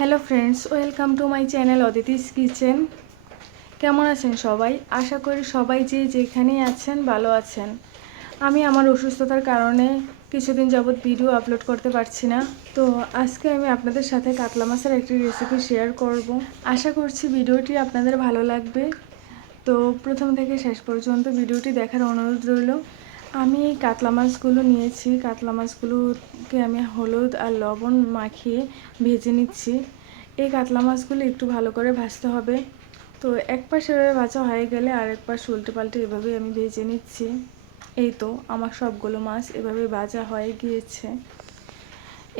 Hello friends, welcome to my channel Aditi's kitchen. কেমন আছেন সবাই? আশা করি সবাই যে যেখানেই আছেন ভালো আছেন। আমি আমার অসুস্থতার কারণে কিছুদিন যাবৎ ভিডিও আপলোড করতে পারছি না। তো আজকে আমি আপনাদের সাথে কাতলা মাছের একটি রেসিপি শেয়ার করব। আশা করছি ভিডিওটি আপনাদের ভালো লাগবে। তো প্রথম থেকে শেষ পর্যন্ত ভিডিওটি দেখার অনুরোধ রইল। আমি এই কাতলা মাছগুলো নিয়েছি। কাতলা মাছগুলোকে আমি হলুদ আর লবণ মাখিয়ে ভেজে নিচ্ছি। এই কাতলা মাছগুলো একটু ভালো করে ভাজতে হবে। তো এক পাশ এভাবে ভাজা হয়ে গেলে আরেক পাশ উল্টে পাল্টে এভাবে আমি ভেজে নিচ্ছি। এই তো আমার সবগুলো মাছ এভাবে ভাজা হয়ে গিয়েছে।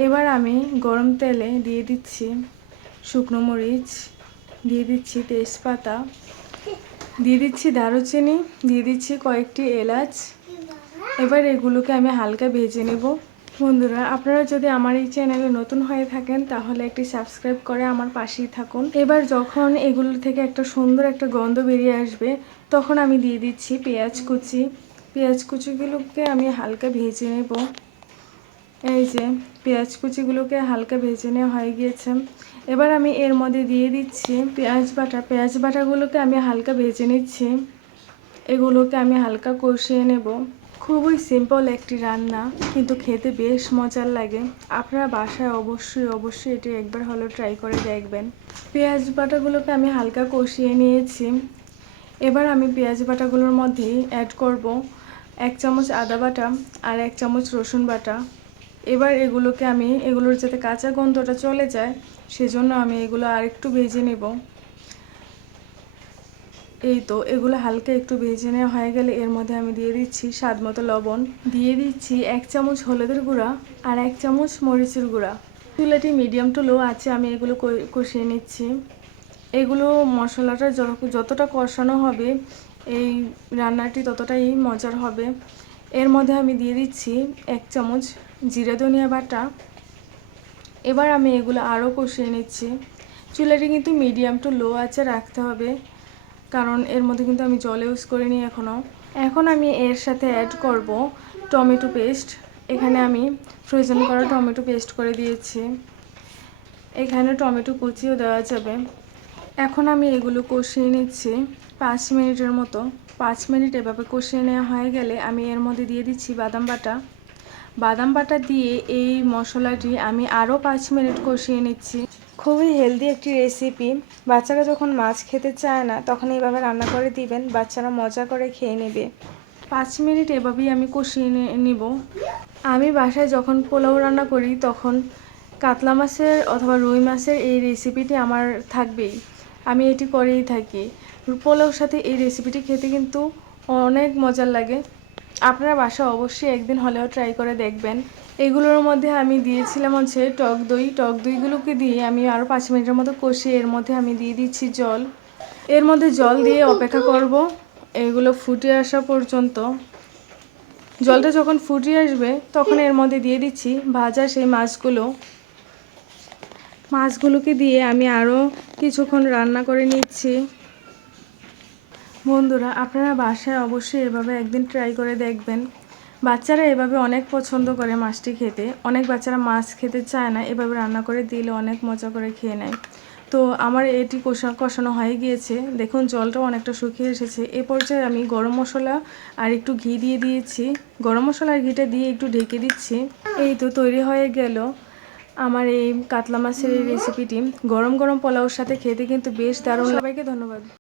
এবার আমি গরম তেলে দিয়ে দিচ্ছি শুকনো মরিচ, দিয়ে দিচ্ছি তেজপাতা, দিয়ে দিচ্ছি দারুচিনি, দিয়ে দিচ্ছি কয়েকটি এলাচ। এবার এগুলোকে আমি হালকা ভেজে নেব। বন্ধুরা, আপনারা যদি আমার এই চ্যানেলে নতুন হয়ে থাকেন তাহলে একটি সাবস্ক্রাইব করে আমার পাশেই থাকুন। এবার যখন এগুলো থেকে একটা সুন্দর একটা গন্ধ বেরিয়ে আসবে তখন আমি দিয়ে দিচ্ছি পেঁয়াজ কুচি। পেঁয়াজ কুচিগুলোকে আমি হালকা ভেজে নেব। এই যে পেঁয়াজ কুচিগুলোকে হালকা ভেজে নেওয়া হয়ে গিয়েছে। এবার আমি এর মধ্যে দিয়ে দিচ্ছি পেঁয়াজ বাটা। পেঁয়াজ বাটাগুলোকে আমি হালকা ভেজে নিচ্ছি। এগুলোকে আমি হালকা কষিয়ে নেব। খুবই সিম্পল একটি রান্না, কিন্তু খেতে বেশ মজার লাগে। আপনারা বাসায় অবশ্যই এটি একবার হলেও ট্রাই করে দেখবেন। পেঁয়াজ বাটাগুলোকে আমি হালকা কষিয়ে নিয়েছি। এবার আমি পেঁয়াজ বাটাগুলোর মধ্যে অ্যাড করব 1 চামচ আদা বাটা আর 1 চামচ রসুন বাটা। এবার এগুলোর যাতে কাঁচা গন্ধটা চলে যায় সেজন্য আমি এগুলো আরেকটু ভেজে নেব। এই তো এগুলো হালকা একটু ভেজে নেওয়া হয়ে গেলে এর মধ্যে আমি দিয়ে দিচ্ছি স্বাদ মতো লবণ, দিয়ে দিচ্ছি 1 চামচ হলুদের গুঁড়া আর 1 চামচ মরিচের গুঁড়া। চুলাটি মিডিয়াম টু লো আছে আমি এগুলো কষিয়ে নিচ্ছি। এগুলো মশলাটা যতটা কষানো হবে এই রান্নাটি ততটাই মজার হবে। এর মধ্যে আমি দিয়ে দিচ্ছি 1 চামচ জিরা ধনিয়া বাটা। এবার আমি এগুলো আরও কষিয়ে নিচ্ছি। চুলাটি কিন্তু মিডিয়াম টু লো আছে রাখতে হবে, কারণ এর মধ্যে কিন্তু আমি জল ইউজ করিনি এখনও। এখন আমি এর সাথে অ্যাড করব টমেটো পেস্ট। এখানে আমি ফ্রোজেন করা টমেটো পেস্ট করে দিয়েছি। এখানে টমেটো কুচিও দেওয়া যাবে। এখন আমি এগুলো কষিয়ে নিচ্ছি 5 মিনিটের মতো। 5 মিনিট এভাবে কষিয়ে নেওয়া হয়ে গেলে আমি এর মধ্যে দিয়ে দিচ্ছি বাদাম বাটা। বাদাম বাটা দিয়ে এই মশলাটি আমি আরও 5 মিনিট কষিয়ে নিচ্ছি। খুবই হেলদি একটি রেসিপি। বাচ্চারা যখন মাছ খেতে চায় না তখন এইভাবে রান্না করে দিবেন, বাচ্চারা মজা করে খেয়ে নেবে। 5 মিনিট এভাবেই আমি কষিয়ে নিব। আমি বাসায় যখন পোলাও রান্না করি তখন কাতলা মাছের অথবা রুই মাছের এই রেসিপিটি আমার থাকবেই। আমি এটি করেই থাকি। পোলাওর সাথে এই রেসিপিটি খেতে কিন্তু অনেক মজার লাগে। আপনারা বাসায় অবশ্যই একদিন হলেও ট্রাই করে দেখবেন। এগুলোর মধ্যে আমি দিয়েছিলাম হচ্ছে টক দই। টক দইগুলোকে দিয়ে আমি আরও 5 মিনিটের মতো কষিয়ে এর মধ্যে আমি দিয়ে দিচ্ছি জল। এর মধ্যে জল দিয়ে অপেক্ষা করব এগুলো ফুটে আসা পর্যন্ত। জলটা যখন ফুটিয়ে আসবে তখন এর মধ্যে দিয়ে দিচ্ছি ভাজা সেই মাছগুলোকে দিয়ে আমি আরও কিছুক্ষণ রান্না করে নিচ্ছি। বন্ধুরা, আপনারা বাসায় অবশ্যই এভাবে একদিন ট্রাই করে দেখবেন। বাচ্চারা এভাবে অনেক পছন্দ করে মাছটি খেতে। অনেক বাচ্চারা মাছ খেতে চায় না, এভাবে রান্না করে দিলে অনেক মজা করে খেয়ে নেয়। তো আমার এটি কষানো হয়ে গিয়েছে। দেখুন জলটাও অনেকটা শুকিয়ে এসেছে। এ পর্যায়ে আমি গরম মশলা আর একটু ঘি দিয়ে দিয়েছি। গরম মশলা আর ঘিটা দিয়ে একটু ঢেকে দিচ্ছি। এই তো তৈরি হয়ে গেল আমার এই কাতলা মাছের এই রেসিপিটি। গরম গরম পোলাওর সাথে খেতে কিন্তু বেশ দারুণ। সবাইকে ধন্যবাদ।